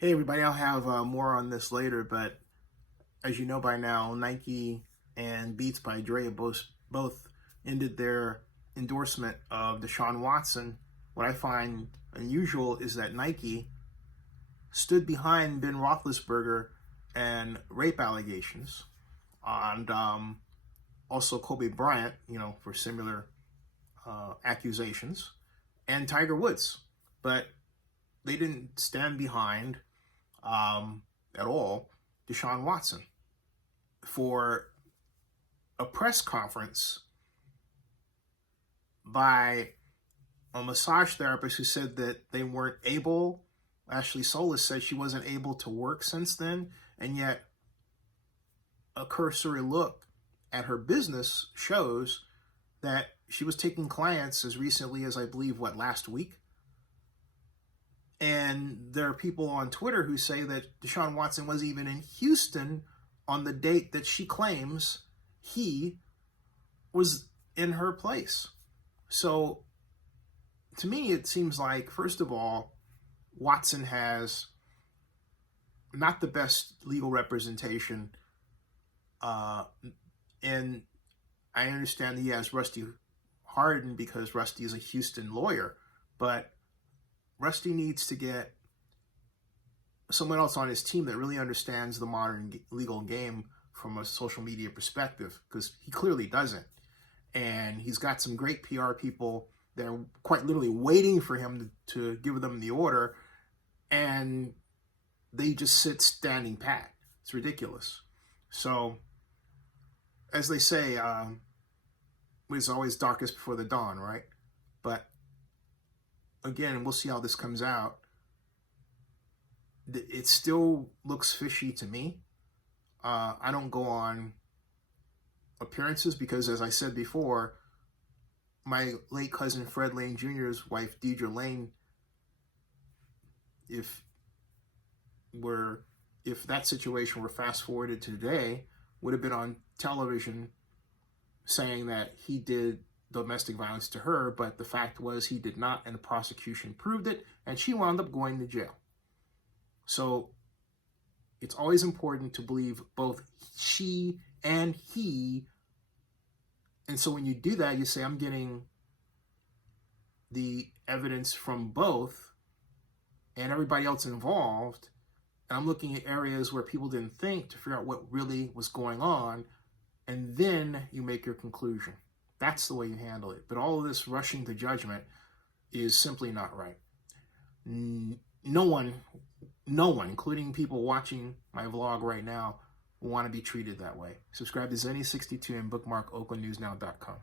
Hey everybody, I'll have more on this later, but as you know by now, Nike and Beats by Dre both ended their endorsement of Deshaun Watson. What I find unusual is that Nike stood behind Ben Rothlisberger and rape allegations, and also Kobe Bryant, for similar accusations, and Tiger Woods, but they didn't stand behind at all Deshaun Watson for a press conference by a massage therapist who said that they weren't able. Ashley Solis said she wasn't able to work since then, and yet a cursory look at her business shows that she was taking clients as recently as, I believe, last week. And there are people on Twitter who say that Deshaun Watson was even in Houston on the date that she claims he was in her place. So to me, it seems like, first of all, Watson has not the best legal representation. And I understand he has Rusty Harden because Rusty is a Houston lawyer, but Rusty needs to get someone else on his team that really understands the modern legal game from a social media perspective, because he clearly doesn't. And he's got some great PR people that are quite literally waiting for him to give them the order, and they just sit standing pat. It's ridiculous. So, as they say, it's always darkest before the dawn, right? But again, we'll see how this comes out. It still looks fishy to me. I don't go on appearances because, as I said before, my late cousin Fred Lane Jr.'s wife, Deidre Lane, if that situation were fast forwarded to today, would have been on television saying that he did domestic violence to her, but the fact was he did not, and the prosecution proved it, and she wound up going to jail. So it's always important to believe both she and he. And so when you do that, you say, I'm getting the evidence from both and everybody else involved, and I'm looking at areas where people didn't think to figure out what really was going on, and then you make your conclusion. That's the way you handle it. But all of this rushing to judgment is simply not right. No one, including people watching my vlog right now, want to be treated that way. Subscribe to Zenny62 and bookmark oaklandnewsnow.com.